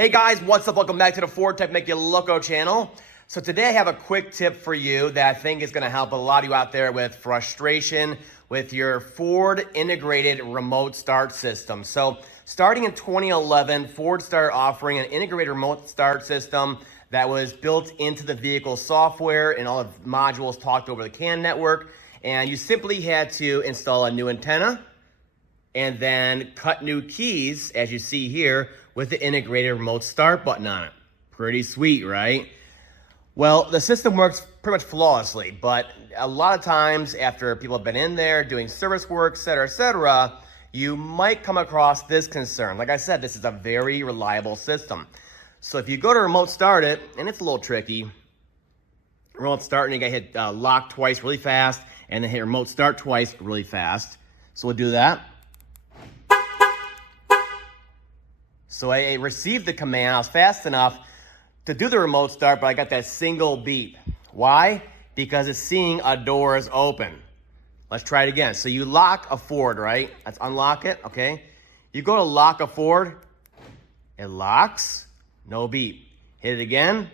Hey guys, what's up? Welcome back to the FordTechMakuloco channel. So today I have a quick tip for you that I think is going to help a lot of you out there with frustration with your Ford integrated remote start system. So starting in 2011, Ford started offering an integrated remote start system that was built into the vehicle software, and all the modules talked over the CAN network. And you simply had to install a new antenna and then cut new keys, as you see here, with the integrated remote start button on it. Pretty sweet, right? Well, the system works pretty much flawlessly, but a lot of times after people have been in there doing service work, etc., you might come across this concern. Like I said, this is a very reliable system. So if you go to remote start it, and it's a little tricky, remote start, and you gotta hit lock twice really fast, and then hit remote start twice really fast. So we'll do that. So I received the command. I was fast enough to do the remote start, but I got that single beep. Why? Because it's seeing a door is open. Let's try it again. So you lock a Ford, right? Let's unlock it, okay? You go to lock a Ford, it locks, no beep. Hit it again,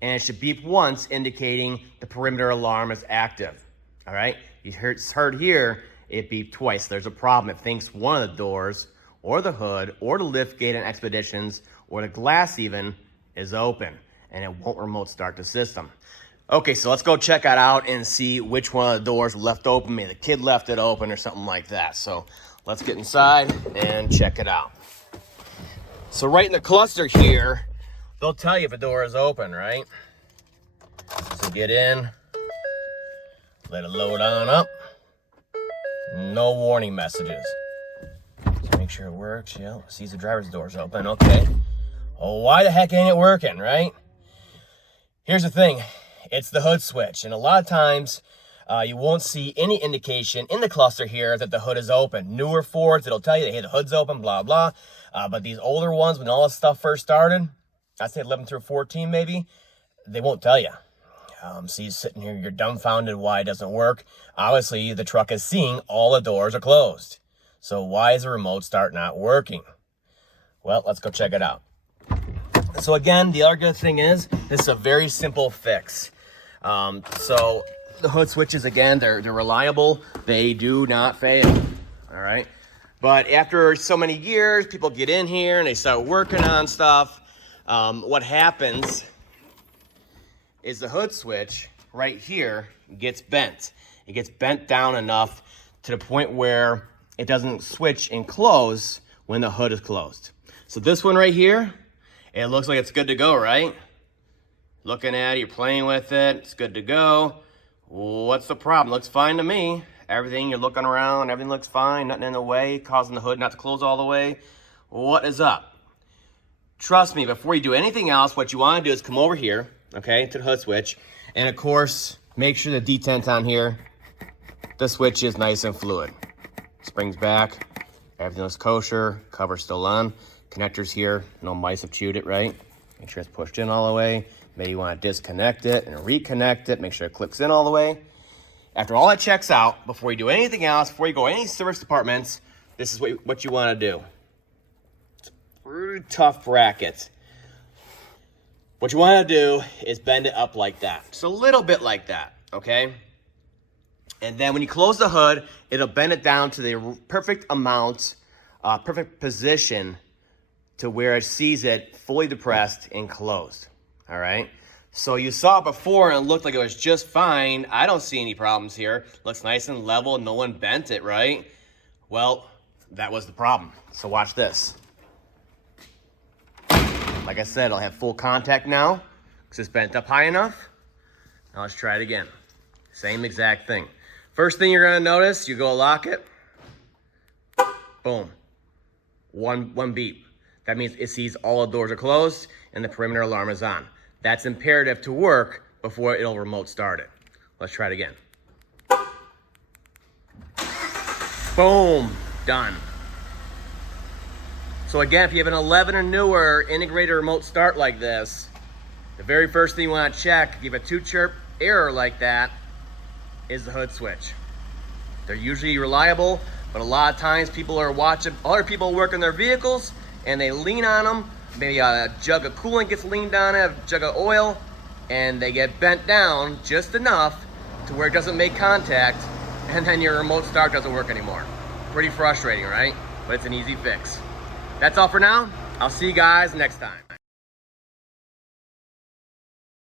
and it should beep once, indicating the perimeter alarm is active, all right? You heard here, it beeped twice. There's a problem. It thinks one of the doors, or the hood, or the lift gate and expeditions, or the glass even, is open, and it won't remote start the system. Okay, so let's go check it out and see which one of the doors left open. Maybe the kid left it open or something like that. So let's get inside and check it out. So right in the cluster here, they'll tell you if a door is open, right? So get in, let it load on up. No warning messages. Make sure it works. Yeah, sees the driver's door's open. Okay. Oh, why the heck ain't it working, right? Here's the thing. It's the hood switch. And a lot of times, you won't see any indication in the cluster here that the hood is open. Newer Fords, it'll tell you, hey, the hood's open, blah, blah. But these older ones, when all this stuff first started, I'd say 11 through 14 maybe, they won't tell you. So you're sitting here, you're dumbfounded why it doesn't work. Obviously, the truck is seeing all the doors are closed. So why is the remote start not working? Well, let's go check it out. So again, the other good thing is, this is a very simple fix. So the hood switches, again, they're reliable. They do not fail, all right? But after so many years, people get in here and they start working on stuff. What happens is the hood switch right here gets bent. It gets bent down enough to the point where it doesn't switch and close when the hood is closed. So this one right here, it looks like it's good to go, right? Looking at it, you're playing with it, it's good to go. What's the problem? Looks fine to me. Everything, you're looking around, everything looks fine, nothing in the way, causing the hood not to close all the way. What is up? Trust me, before you do anything else, what you want to do is come over here, okay, to the hood switch, and of course, make sure the detent on here, the switch is nice and fluid. Springs back, everything looks kosher, cover's still on. Connectors here, no mice have chewed it, right? Make sure it's pushed in all the way. Maybe you want to disconnect it and reconnect it, make sure it clicks in all the way. After all that checks out, before you do anything else, before you go any service departments, this is what you want to do. It's a pretty tough bracket. What you want to do is bend it up like that. Just a little bit like that, okay? And then when you close the hood, it'll bend it down to the perfect amount, perfect position to where it sees it fully depressed and closed, all right? So you saw it before and it looked like it was just fine. I don't see any problems here. Looks nice and level, no one bent it, right? Well, that was the problem. So watch this. Like I said, I'll have full contact now because it's bent up high enough. Now let's try it again. Same exact thing. First thing you're gonna notice, you go lock it, boom, one beep. That means it sees all the doors are closed and the perimeter alarm is on. That's imperative to work before it'll remote start it. Let's try it again. Boom, done. So again, if you have an 11 or newer integrated remote start like this, the very first thing you wanna check, if you have a 2-chirp error like that, is the hood switch. They're usually reliable, but a lot of times people are watching other people work in their vehicles and they lean on them. Maybe a jug of coolant gets leaned on it, a jug of oil, and they get bent down just enough to where it doesn't make contact, and then your remote start doesn't work anymore. Pretty frustrating, right? But it's an easy fix. That's all for now. I'll see you guys next time.